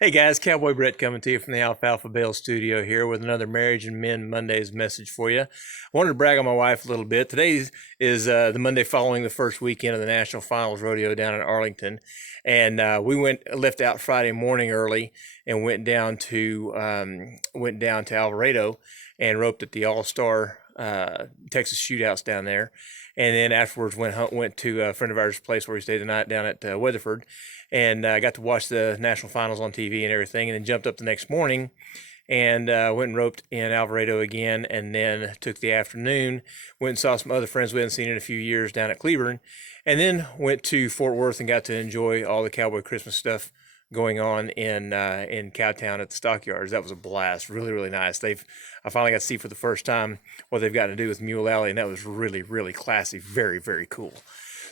Hey guys, Cowboy Brett coming to you from the Alfalfa Bale studio here with another Marriage and Men Mondays message for you. I wanted to brag on my wife a little bit. Today is the Monday following the first weekend of the National Finals Rodeo down in Arlington, and we left out Friday morning early and went down to Alvarado and roped at the All Star Texas Shootouts down there, and then afterwards went to a friend of ours' place where we stayed the night down at Weatherford, and I got to watch the national finals on TV and everything, and then jumped up the next morning and went and roped in Alvarado again, and then took the afternoon, went and saw some other friends we hadn't seen in a few years down at Cleburne, and then went to Fort Worth and got to enjoy all the Cowboy Christmas stuff going on in Cowtown at the stockyards. That was a blast, really really nice. I finally got to see for the first time what they've got to do with Mule Alley, and that was really really classy, very very cool.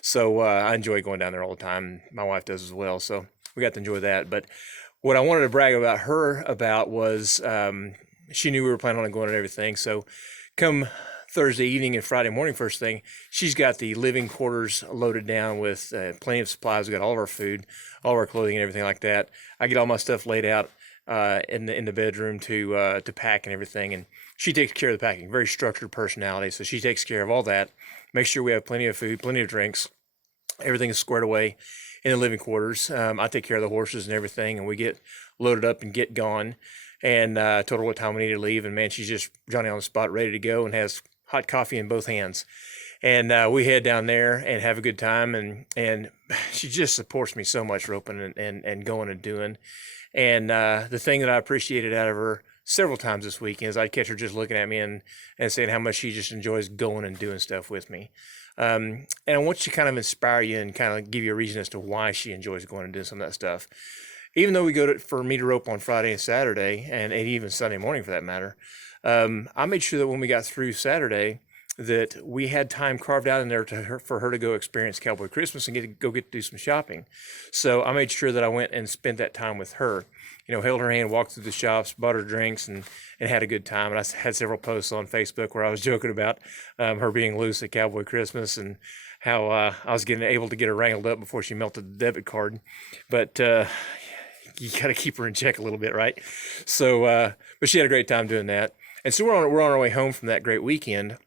So I enjoy going down there all the time. My wife does as well. So we got to enjoy that. But what I wanted to brag about her about was she knew we were planning on going and everything. So come Thursday evening and Friday morning, first thing, she's got the living quarters loaded down with plenty of supplies. We got all of our food, all of our clothing, and everything like that. I get all my stuff laid out in the bedroom to pack and everything, and she takes care of the packing. Very structured personality, so she takes care of all that. Make sure we have plenty of food, plenty of drinks. Everything is squared away in the living quarters. I take care of the horses and everything, and we get loaded up and get gone. And told her what time we need to leave, and man, she's just Johnny on the spot, ready to go, and has hot coffee in both hands. And we head down there and have a good time, and she just supports me so much roping and going and doing. And the thing that I appreciated out of her several times this weekend is I'd catch her just looking at me and saying how much she just enjoys going and doing stuff with me. And I want to kind of inspire you and kind of give you a reason as to why she enjoys going and doing some of that stuff. Even though we for me to rope on Friday and Saturday, and even Sunday morning for that matter, I made sure that when we got through Saturday, that we had time carved out in there for her to go experience Cowboy Christmas and get to do some shopping. So I made sure that I went and spent that time with her. Held her hand, walked through the shops, bought her drinks, and had a good time. And I had several posts on Facebook where I was joking about her being loose at Cowboy Christmas and how I was able to get her wrangled up before she melted the debit card. But you got to keep her in check a little bit, right? So, but she had a great time doing that. And so we're on our way home from that great weekend.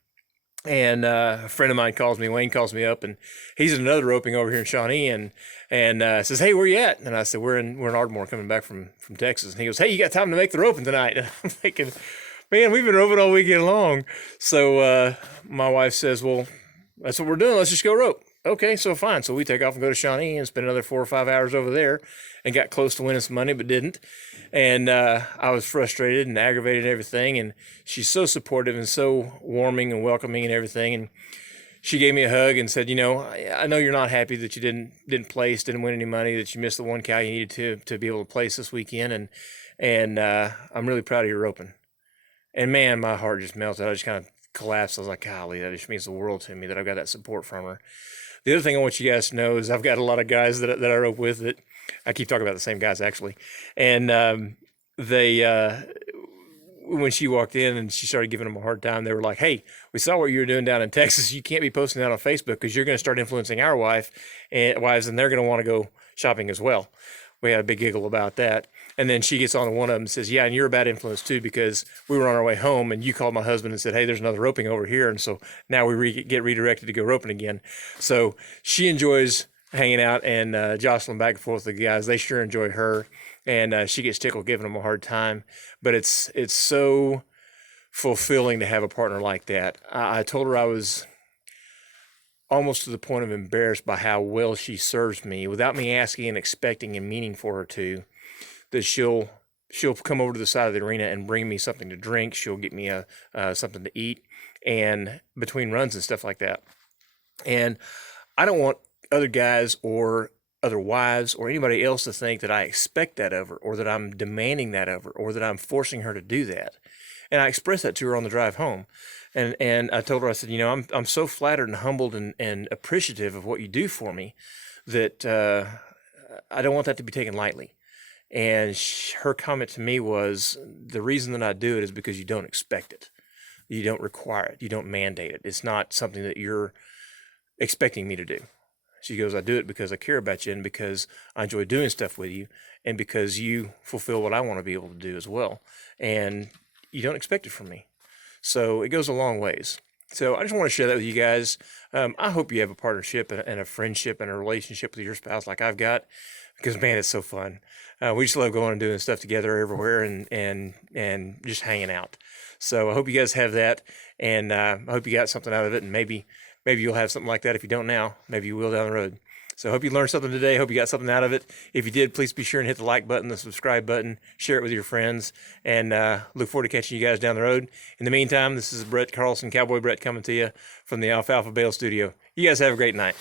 And a friend of mine Wayne calls me up, and he's in another roping over here in Shawnee, and says, "Hey, where you at?" And I said, "We're in Ardmore, coming back from Texas." And he goes, "Hey, you got time to make the roping tonight?" And I'm thinking, man, we've been roping all weekend long. So my wife says, "Well, that's what we're doing. Let's just go rope." Okay, so fine. So we take off and go to Shawnee and spend another 4 or 5 hours over there, and got close to winning some money, but didn't. And I was frustrated and aggravated and everything. And she's so supportive and so warming and welcoming and everything. And she gave me a hug and said, I know you're not happy that you didn't place, didn't win any money, that you missed the one cow you needed to be able to place this weekend. And I'm really proud of your roping. And man, my heart just melted. I just kind of collapsed. I was like, golly, that just means the world to me that I've got that support from her. The other thing I want you guys to know is I've got a lot of guys that I rope with that I keep talking about the same guys actually. And when she walked in and she started giving them a hard time, they were like, "Hey, we saw what you were doing down in Texas. You can't be posting that on Facebook because you're going to start influencing our wives, and they're going to want to go shopping as well." We had a big giggle about that. And then she gets on to one of them and says, "Yeah, and you're a bad influence too, because we were on our way home and you called my husband and said, 'Hey, there's another roping over here.' And so now we get redirected to go roping again." So she enjoys hanging out and jostling back and forth with the guys. They sure enjoy her. And she gets tickled giving them a hard time. But it's so fulfilling to have a partner like that. I told her I was almost to the point of embarrassed by how well she serves me without me asking and expecting and meaning for her to, that she'll come over to the side of the arena and bring me something to drink. She'll get me something to eat, and between runs and stuff like that. And I don't want other guys or other wives or anybody else to think that I expect that of her, or that I'm demanding that of her, or that I'm forcing her to do that. And I expressed that to her on the drive home. And I told her, I said, I'm so flattered and humbled and appreciative of what you do for me that I don't want that to be taken lightly. And her comment to me was, the reason that I do it is because you don't expect it. You don't require it. You don't mandate it. It's not something that you're expecting me to do. She goes, I do it because I care about you and because I enjoy doing stuff with you and because you fulfill what I want to be able to do as well. And you don't expect it from me. So it goes a long ways. So I just want to share that with you guys. I hope you have a partnership and a friendship and a relationship with your spouse like I've got, because man, it's so fun. We just love going and doing stuff together everywhere and just hanging out. So I hope you guys have that, and I hope you got something out of it, and maybe you'll have something like that. If you don't now, maybe you will down the road. So I hope you learned something today. Hope you got something out of it. If you did, please be sure and hit the like button, the subscribe button, share it with your friends, and look forward to catching you guys down the road. In the meantime, this is Brett Carlson, Cowboy Brett, coming to you from the Alfalfa Bale Studio. You guys have a great night.